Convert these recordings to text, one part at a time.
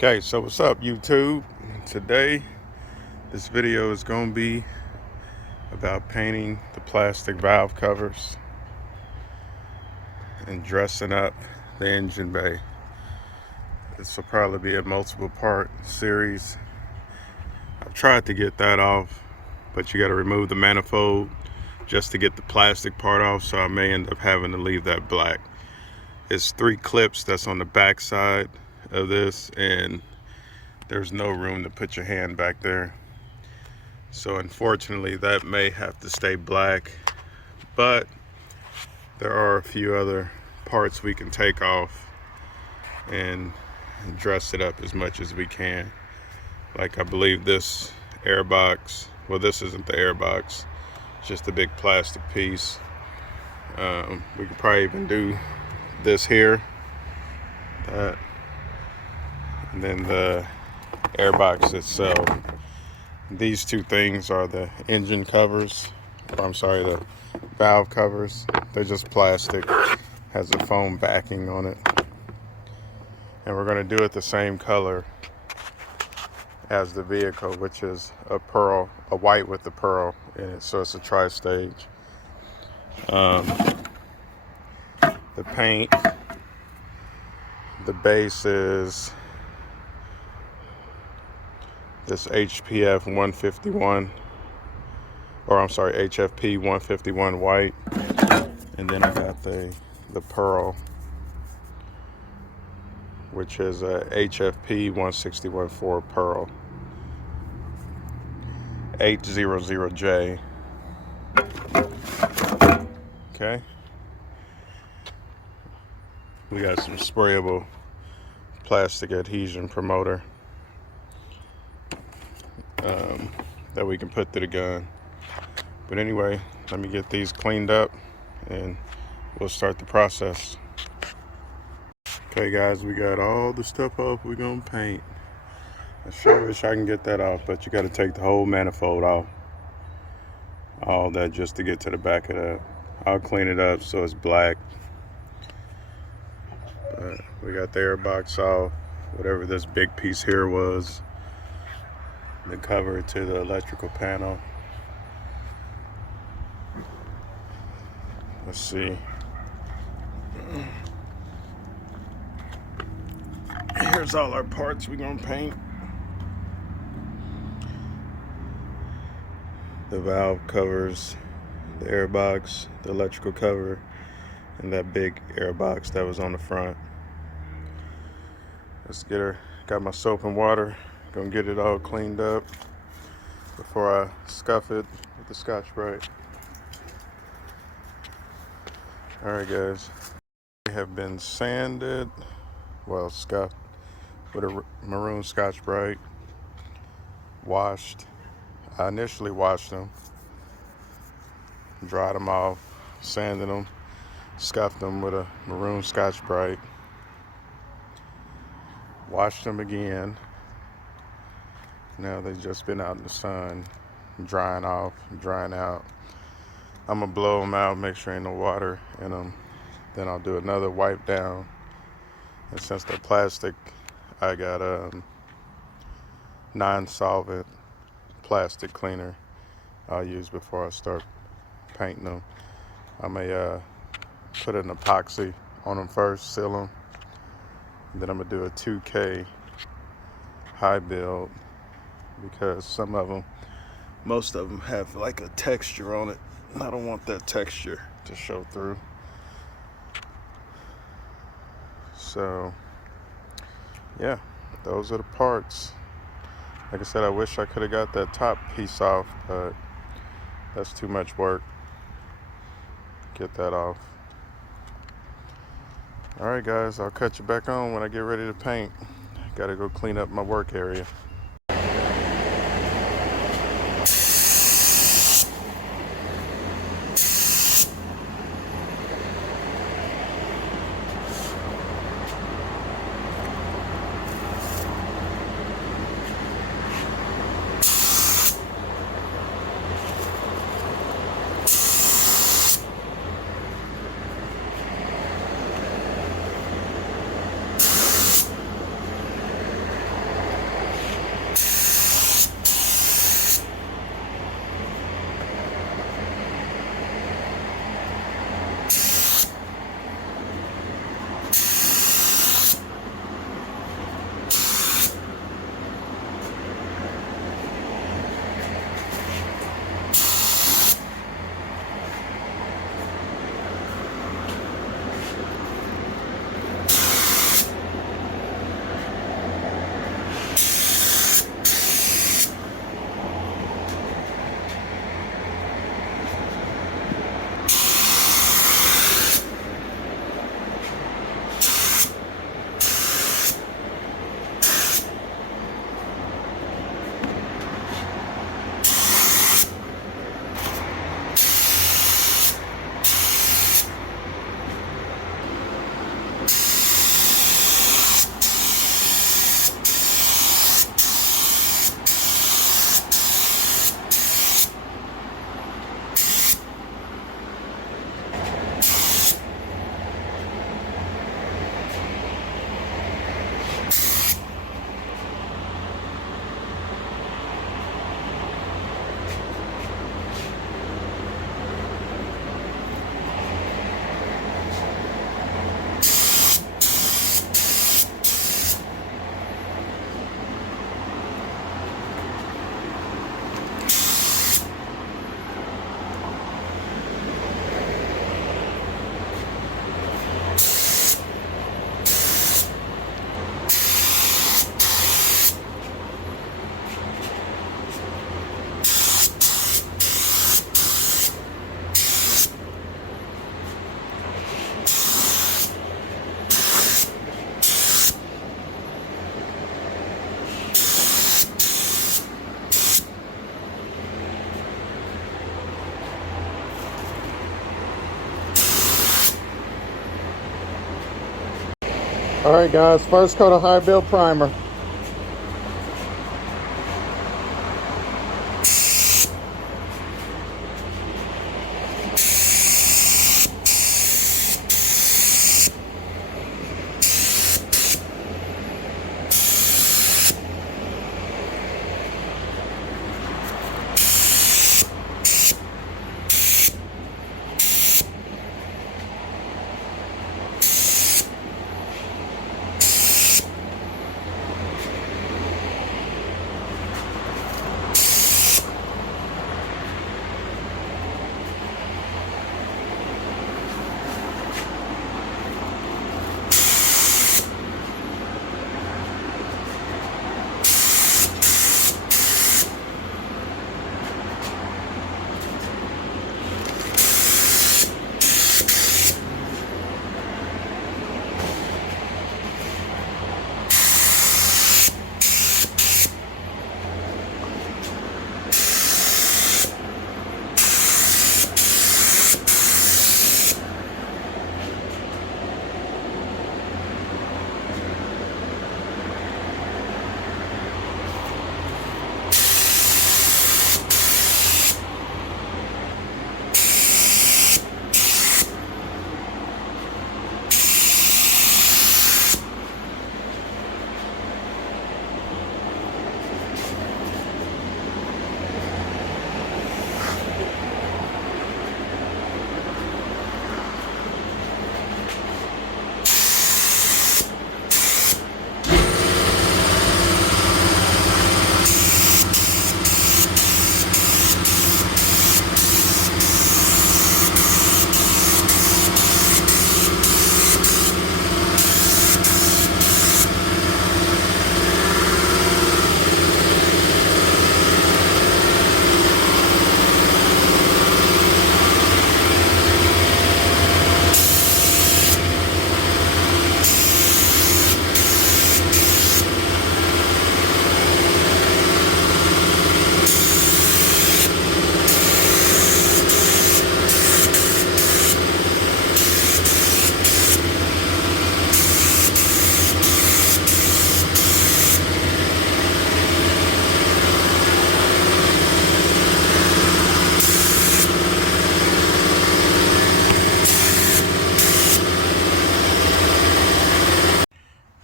Okay, so what's up, YouTube? Today, this video is going to be about painting the plastic valve covers and dressing up the engine bay. This will probably be a multiple part series. I've tried to get that off, but you got to remove the manifold just to get the plastic part off, so I may end up having to leave that black. It's 3 clips that's on the back side of this, and there's no room to put your hand back there. So unfortunately, that may have to stay black, but there are a few other parts we can take off and dress it up as much as we can. Like I believe this air box, well, this isn't the air box, it's just a big plastic piece. We could probably even do this here, that, and then the air box itself. These 2 things are the engine covers, I'm sorry, the valve covers. They're just plastic, has a foam backing on it. And we're going to do it the same color as the vehicle, which is a pearl, a white with the pearl in it, so it's a tri-stage. The paint, the base is this HPF 151, or I'm sorry, HFP 151 white, and then I got the pearl, which is a HFP 161.4 pearl 800J. Okay, we got some sprayable plastic adhesion promoter that we can put to the gun. But anyway, let me get these cleaned up and we'll start the process. Okay guys, we got all the stuff off we're gonna paint. I sure wish I can get that off, but you gotta take the whole manifold off. All that just to get to the back of that. I'll clean it up so it's black. But we got the air box off, whatever this big piece here was, the cover to the electrical panel. Let's see. Here's all our parts we're gonna paint. The valve covers, the air box, the electrical cover, and that big air box that was on the front. Let's get her. Got my soap and water. Gonna get it all cleaned up before I scuff it with the Scotch-Brite. All right, guys. They have been sanded, well, scuffed with a maroon Scotch-Brite, washed. I initially washed them, dried them off, sanded them, scuffed them with a maroon Scotch-Brite, washed them again. Now they've just been out in the sun, drying off, drying out. I'm gonna blow them out, make sure ain't no water in them. Then I'll do another wipe down. And since they're plastic, I got a non-solvent plastic cleaner I'll use before I start painting them. I may put an epoxy on them first, seal them. Then I'm gonna do a 2K high build, because some of them, most of them have like a texture on it. I don't want that texture to show through. So yeah, those are the parts. Like I said, I wish I could have got that top piece off, but that's too much work. Get that off. All right, guys, I'll cut you back on when I get ready to paint. Gotta go clean up my work area. All right, guys, first coat of high build primer.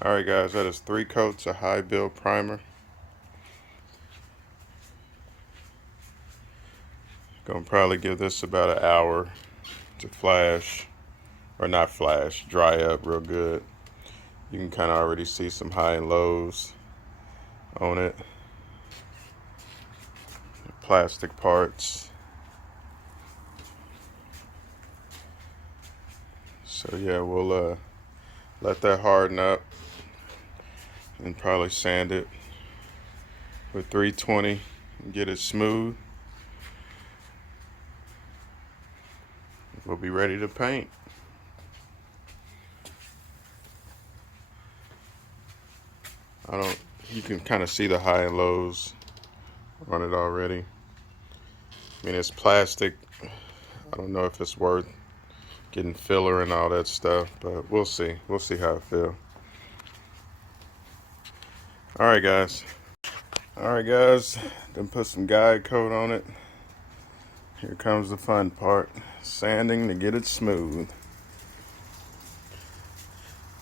Alright guys, that is 3 coats of high build primer. Gonna probably give this about an hour to flash, or not flash, dry up real good. You can kind of already see some high and lows on it. Plastic parts. So yeah, we'll let that harden up and probably sand it with 320 and get it smooth. We'll be ready to paint. You can kind of see the high and lows on it already. I mean, it's plastic. I don't know if it's worth getting filler and all that stuff, but we'll see. We'll see how it feels. All right, guys. Then put some guide coat on it. Here comes the fun part. Sanding to get it smooth.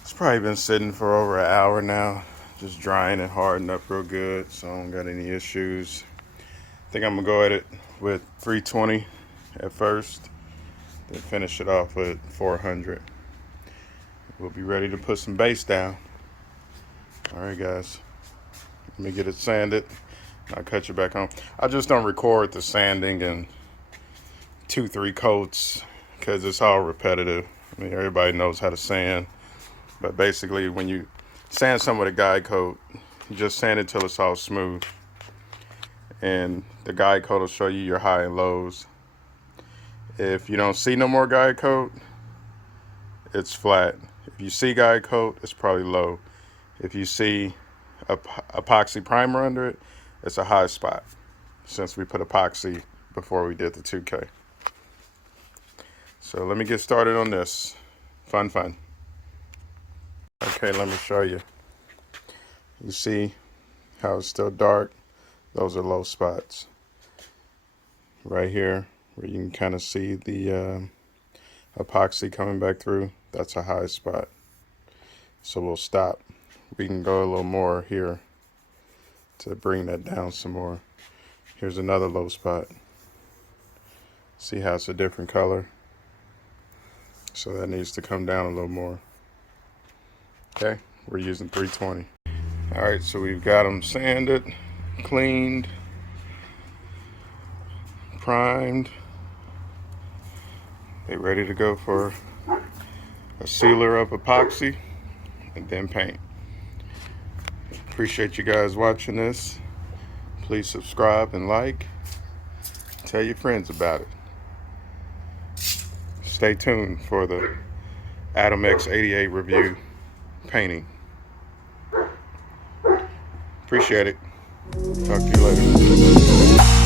It's probably been sitting for over an hour now. Just drying and hardening up real good, so I don't got any issues. I think I'm gonna go at it with 320 at first, then finish it off with 400. We'll be ready to put some base down. All right, guys. Let me get it sanded. I'll cut you back on. I just don't record the sanding and 2-3 coats because it's all repetitive. I mean, everybody knows how to sand, but basically when you sand some with a guide coat, you just sand it till it's all smooth, and the guide coat will show you your high and lows. If you don't see no more guide coat, it's flat. If you see guide coat, it's probably low. If you see epoxy primer under it, it's a high spot, since we put epoxy before we did the 2K. So let me get started on this. Fun. Okay. Okay, let me show you. You see how it's still dark? Those are low spots. Right here, where you can kind of see the epoxy coming back through, that's a high spot. So we'll stop. We can go a little more here to bring that down some more. Here's another low spot. See how it's a different color? So that needs to come down a little more. Okay, we're using 320. All right, so we've got them sanded, cleaned, primed. They're ready to go for a sealer of epoxy and then paint. Appreciate you guys watching this. Please subscribe and like. Tell your friends about it. Stay tuned for the Adam X88 review painting. Appreciate it. Talk to you later.